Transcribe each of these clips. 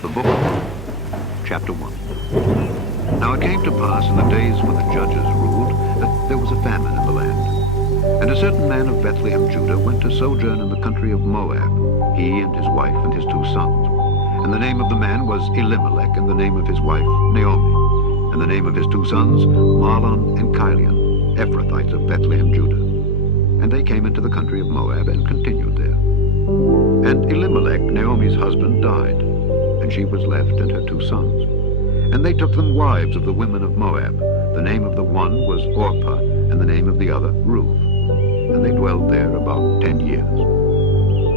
The Book of Ruth, chapter 1. Now it came to pass in the days when the judges ruled that there was a famine in the land. And a certain man of Bethlehem, Judah, went to sojourn in the country of Moab, he and his wife and his 2 sons. And the name of the man was Elimelech, and the name of his wife Naomi, and the name of his 2 sons Mahlon and Chilion, Ephrathites of Bethlehem, Judah. And they came into the country of Moab and continued there. And Elimelech, Naomi's husband, died, and she was left and her 2 sons. And they took them wives of the women of Moab. The name of the one was Orpah, and the name of the other Ruth. And they dwelled there about 10 years.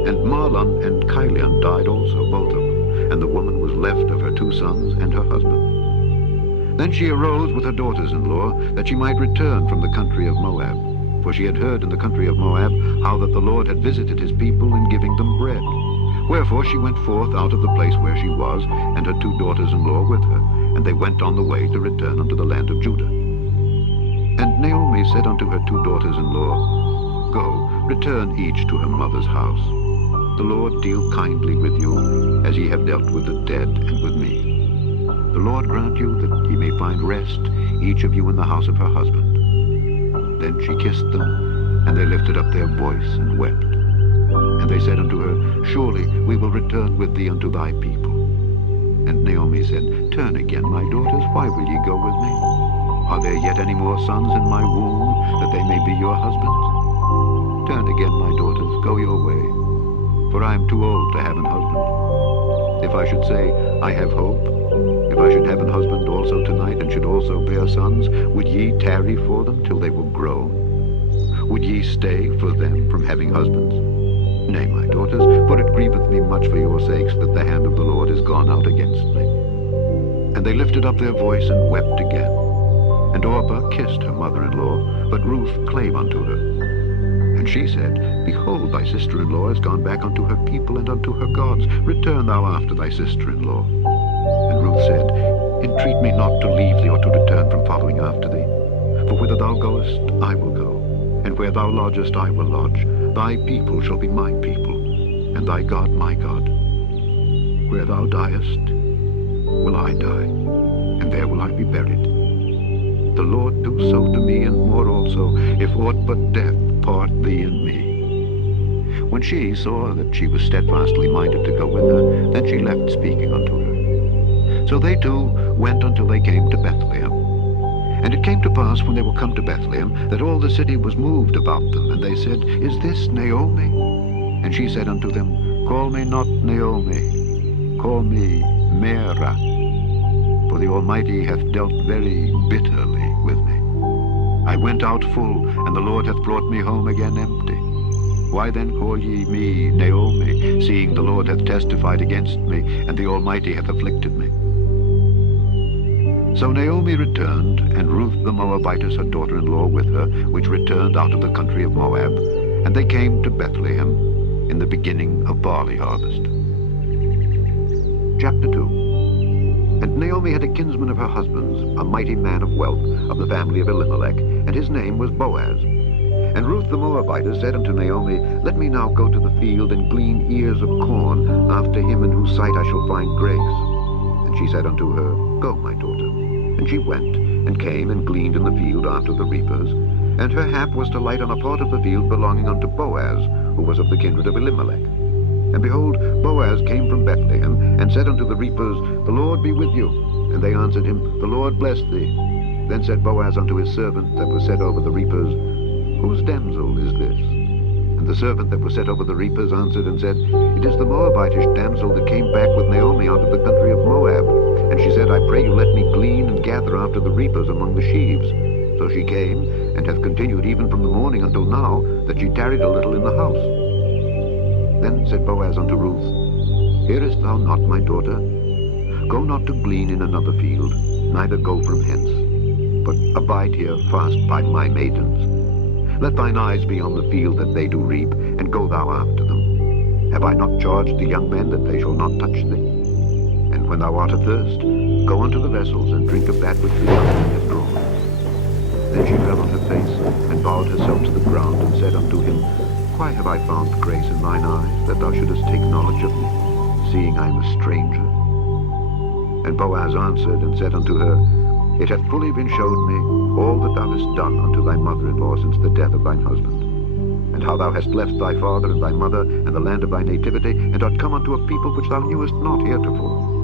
And Mahlon and Chilion died also, both of them, and the woman was left of her 2 sons and her husband. Then she arose with her daughters-in-law, that she might return from the country of Moab. For she had heard in the country of Moab how that the Lord had visited his people in giving them bread. Wherefore she went forth out of the place where she was, and her 2 daughters-in-law with her, and they went on the way to return unto the land of Judah. And Naomi said unto her 2 daughters-in-law, Go, return each to her mother's house. The Lord deal kindly with you, as ye have dealt with the dead and with me. The Lord grant you that ye may find rest, each of you in the house of her husband. Then she kissed them, and they lifted up their voice and wept. And they said unto her, Surely we will return with thee unto thy people. And Naomi said, Turn again, my daughters, why will ye go with me? Are there yet any more sons in my womb, that they may be your husbands? Turn again, my daughters, go your way, for I am too old to have an husband. If I should say, I have hope, if I should have an husband also tonight, and should also bear sons, would ye tarry for them till they were grown? Would ye stay for them from having husbands? Nay, my daughters, for it grieveth me much for your sakes that the hand of the Lord is gone out against me. And they lifted up their voice and wept again. And Orpah kissed her mother-in-law, but Ruth clave unto her. And she said, Behold, thy sister-in-law is gone back unto her people and unto her gods. Return thou after thy sister-in-law. And Ruth said, Entreat me not to leave thee or to return from following after thee. For whither thou goest, I will go, and where thou lodgest, I will lodge. Thy people shall be my people, and thy God my God. Where thou diest, will I die, and there will I be buried. The Lord do so to me, and more also, if aught but death part thee and me. When she saw that she was steadfastly minded to go with her, then she left speaking unto her. So they 2 went until they came to Bethlehem. And it came to pass, when they were come to Bethlehem, that all the city was moved about them. And they said, Is this Naomi? And she said unto them, Call me not Naomi, call me Mara. For the Almighty hath dealt very bitterly with me. I went out full, and the Lord hath brought me home again empty. Why then call ye me Naomi, seeing the Lord hath testified against me, and the Almighty hath afflicted me? So Naomi returned, and Ruth the Moabitess, her daughter-in-law, with her, which returned out of the country of Moab, and they came to Bethlehem in the beginning of barley harvest. Chapter 2. And Naomi had a kinsman of her husband's, a mighty man of wealth, of the family of Elimelech, and his name was Boaz. And Ruth the Moabitess said unto Naomi, Let me now go to the field and glean ears of corn after him in whose sight I shall find grace. And she said unto her, Go, my daughter. And she went, and came and gleaned in the field after the reapers. And her hap was to light on a part of the field belonging unto Boaz, who was of the kindred of Elimelech. And behold, Boaz came from Bethlehem, and said unto the reapers, The Lord be with you. And they answered him, The Lord bless thee. Then said Boaz unto his servant that was set over the reapers, Whose damsel is this? And the servant that was set over the reapers answered and said, It is the Moabitish damsel that came back with Naomi out of the country of Moab. And she said, I pray you, let me glean and gather after the reapers among the sheaves. So she came, and hath continued even from the morning until now, that she tarried a little in the house. Then said Boaz unto Ruth, Hearest thou not, my daughter? Go not to glean in another field, neither go from hence, but abide here fast by my maidens. Let thine eyes be on the field that they do reap, and go thou after them. Have I not charged the young men that they shall not touch thee? And when thou art athirst, go unto the vessels, and drink of that which the young men have drawn. Then she fell on her face, and bowed herself to the ground, and said unto him, Why have I found grace in thine eyes, that thou shouldest take knowledge of me, seeing I am a stranger? And Boaz answered and said unto her, It hath fully been showed me all that thou hast done unto thy mother-in-law since the death of thine husband, and how thou hast left thy father and thy mother and the land of thy nativity, and art come unto a people which thou knewest not heretofore.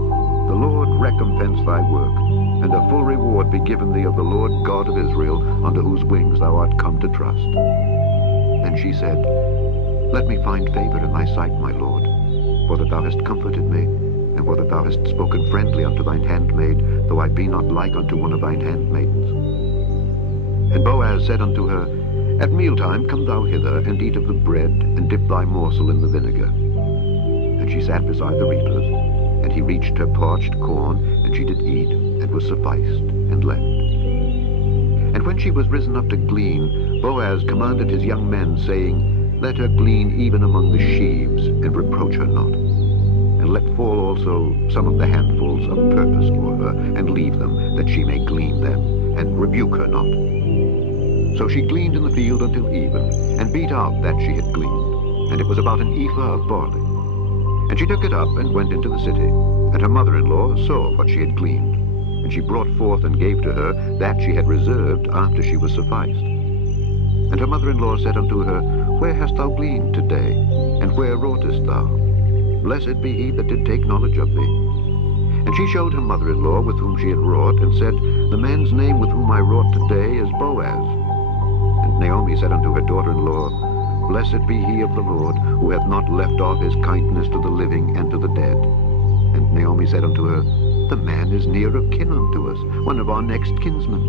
The Lord recompense thy work, and a full reward be given thee of the Lord God of Israel, under whose wings thou art come to trust. Then she said, Let me find favor in thy sight, my Lord, for that thou hast comforted me, and for that thou hast spoken friendly unto thine handmaid, though I be not like unto one of thine handmaidens. And Boaz said unto her, At mealtime come thou hither, and eat of the bread, and dip thy morsel in the vinegar. And she sat beside the reapers, and he reached her parched corn, and she did eat, and was sufficed, and left. And when she was risen up to glean, Boaz commanded his young men, saying, Let her glean even among the sheaves, and reproach her not. And let fall also some of the handfuls of purpose for her, and leave them, that she may glean them, and rebuke her not. So she gleaned in the field until even, and beat out that she had gleaned, and it was about an ephah of barley. And she took it up and went into the city, and her mother-in-law saw what she had gleaned. And she brought forth and gave to her that she had reserved after she was sufficed. And her mother-in-law said unto her, Where hast thou gleaned today, and where wroughtest thou? Blessed be he that did take knowledge of thee. And she showed her mother-in-law with whom she had wrought, and said, The man's name with whom I wrought today is Boaz. And Naomi said unto her daughter-in-law, Blessed be he of the Lord, who hath not left off his kindness to the living and to the dead. And Naomi said unto her, The man is near of kin unto us, one of our next kinsmen.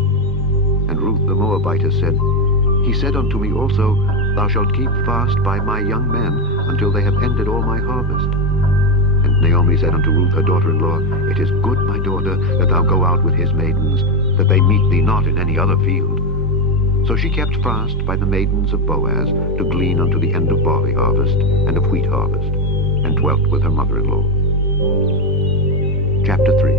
And Ruth the Moabitess said, He said unto me also, Thou shalt keep fast by my young men, until they have ended all my harvest. And Naomi said unto Ruth her daughter-in-law, It is good, my daughter, that thou go out with his maidens, that they meet thee not in any other field. So she kept fast by the maidens of Boaz, to glean unto the end of barley harvest, and of wheat harvest, and dwelt with her mother-in-law. Chapter 3.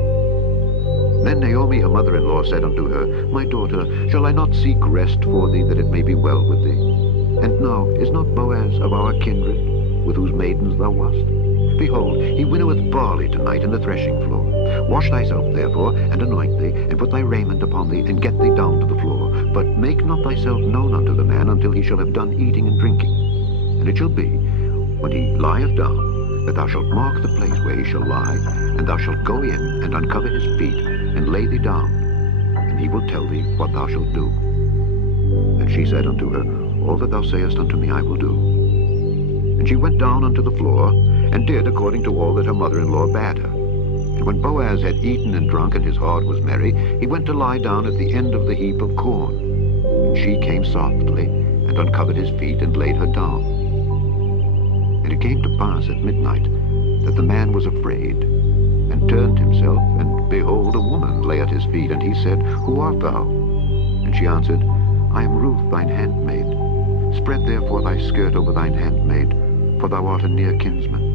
Then Naomi her mother-in-law said unto her, My daughter, shall I not seek rest for thee, that it may be well with thee? And now, is not Boaz of our kindred, with whose maidens thou wast? Behold, he winnoweth barley tonight in the threshing floor. Wash thyself therefore, and anoint thee, and put thy raiment upon thee, and get thee down to the floor. But make not thyself known unto the man, until he shall have done eating and drinking. And it shall be, when he lieth down, that thou shalt mark the place where he shall lie, and thou shalt go in, and uncover his feet, and lay thee down, and he will tell thee what thou shalt do. And she said unto her, All that thou sayest unto me I will do. And she went down unto the floor, and did according to all that her mother-in-law bade her. And when Boaz had eaten and drunk, and his heart was merry, he went to lie down at the end of the heap of corn. And she came softly, and uncovered his feet, and laid her down. And it came to pass at midnight, that the man was afraid, and turned himself, and behold, a woman lay at his feet. And he said, Who art thou? And she answered, I am Ruth thine handmaid. Spread therefore thy skirt over thine handmaid, for thou art a near kinsman.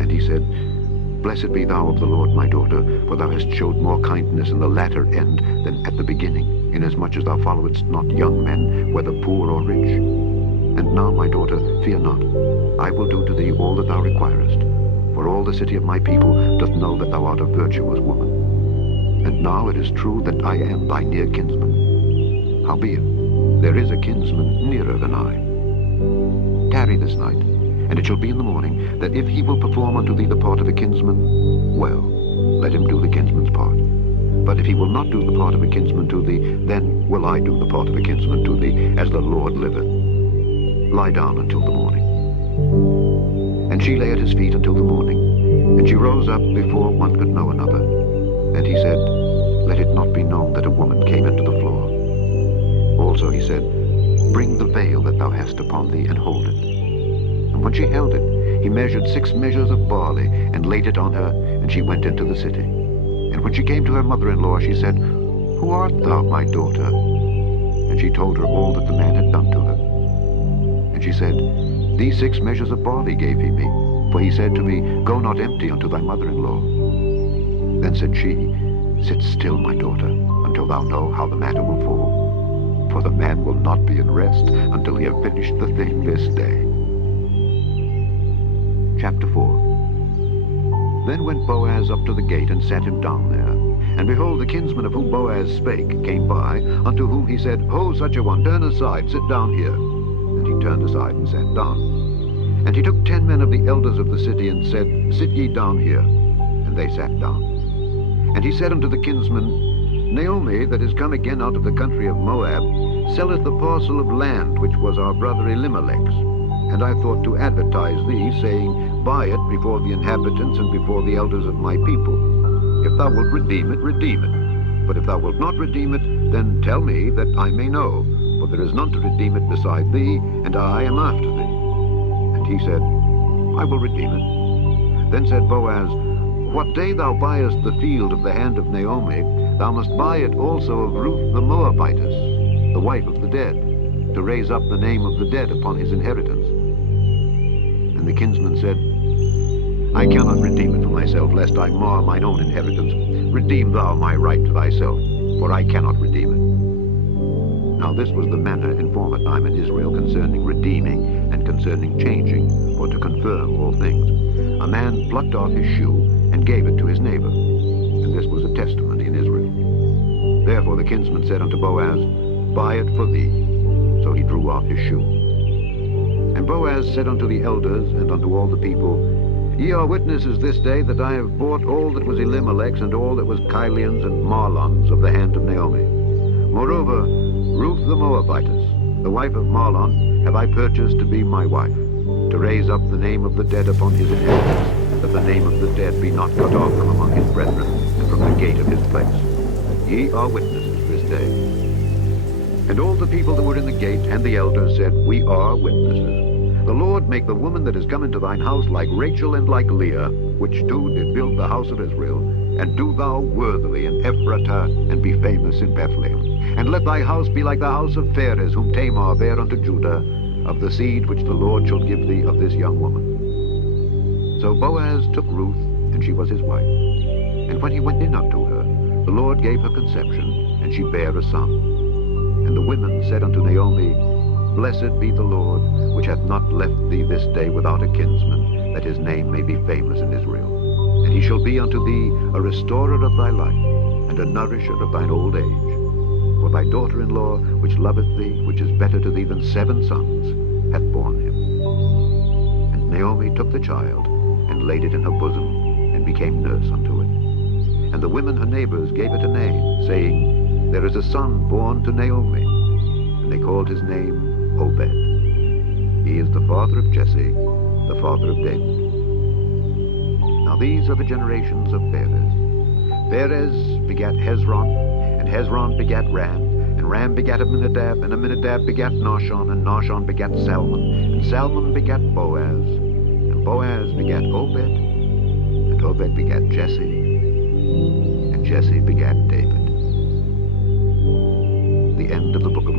And he said, Blessed be thou of the Lord, my daughter, for thou hast showed more kindness in the latter end than at the beginning, inasmuch as thou followedst not young men, whether poor or rich. And now, my daughter, fear not. I will do to thee all that thou requirest, for all the city of my people doth know that thou art a virtuous woman. And now it is true that I am thy near kinsman. Howbeit, there is a kinsman nearer than I. Tarry this night, and it shall be in the morning, that if he will perform unto thee the part of a kinsman, well, let him do the kinsman's part. But if he will not do the part of a kinsman to thee, then will I do the part of a kinsman to thee, as the Lord liveth. Lie down until the morning. And she lay at his feet until the morning, and she rose up before one could know another. And he said, Let it not be known that a woman came into the floor. Also he said, Bring the veil that thou hast upon thee, and hold it. And when she held it, he measured 6 measures of barley, and laid it on her, and she went into the city. And when she came to her mother-in-law, she said, Who art thou, my daughter? And she told her all that the man had done to her. And she said, These 6 measures of barley gave he me, for he said to me, Go not empty unto thy mother-in-law. Then said she, Sit still, my daughter, until thou know how the matter will fall. For the man will not be in rest until he have finished the thing this day. Chapter 4. Then went Boaz up to the gate and sat him down there. And behold, the kinsman of whom Boaz spake came by, unto whom he said, Ho, such a one, turn aside, sit down here. And he turned aside and sat down. And he took 10 men of the elders of the city, and said, Sit ye down here. And they sat down. And he said unto the kinsman, Naomi, that is come again out of the country of Moab, selleth the parcel of land which was our brother Elimelech's. And I thought to advertise thee, saying, Buy it before the inhabitants and before the elders of my people. If thou wilt redeem it, redeem it. But if thou wilt not redeem it, then tell me, that I may know. For there is none to redeem it beside thee, and I am after thee. And he said, I will redeem it. Then said Boaz, What day thou buyest the field of the hand of Naomi, thou must buy it also of Ruth the Moabitess, the wife of the dead, to raise up the name of the dead upon his inheritance. And the kinsman said, I cannot redeem it for myself, lest I mar mine own inheritance. Redeem thou my right to thyself, for I cannot redeem it. Now this was the manner in former time in Israel concerning redeeming and concerning changing, for to confirm all things. A man plucked off his shoe and gave it to his neighbor, and this was a testimony in Israel. Therefore the kinsman said unto Boaz, Buy it for thee. So he drew off his shoe. And Boaz said unto the elders and unto all the people, Ye are witnesses this day that I have bought all that was Elimelech's and all that was Chilion's and Mahlon's of the hand of Naomi. Moreover, Ruth the Moabitess, the wife of Mahlon, have I purchased to be my wife, to raise up the name of the dead upon his inheritance, that the name of the dead be not cut off from among his brethren, and from the gate of his place. Ye are witnesses this day. And all the people that were in the gate and the elders said, We are witnesses. The Lord make the woman that is come into thine house like Rachel and like Leah, which two did build the house of Israel, and do thou worthily in Ephratah, and be famous in Bethlehem. And let thy house be like the house of Pharez, whom Tamar bare unto Judah, of the seed which the Lord shall give thee of this young woman. So Boaz took Ruth, and she was his wife. And when he went in unto her, the Lord gave her conception, and she bare a son. And the women said unto Naomi, Blessed be the Lord, which hath not left thee this day without a kinsman, that his name may be famous in Israel. And he shall be unto thee a restorer of thy life, and a nourisher of thine old age. For thy daughter-in-law, which loveth thee, which is better to thee than 7 sons, hath borne him. And Naomi took the child, and laid it in her bosom, and became nurse unto it. And the women her neighbors gave it a name, saying, There is a son born to Naomi. And they called his name Obed. He is the father of Jesse, the father of David. Now these are the generations of Pharez. Pharez begat Hezron, and Hezron begat Ram, and Ram begat Amminadab, and Amminadab begat Nahshon, and Nahshon begat Salmon, and Salmon begat Boaz, and Boaz begat Obed, and Obed begat Jesse, and Jesse begat David. The end of the book of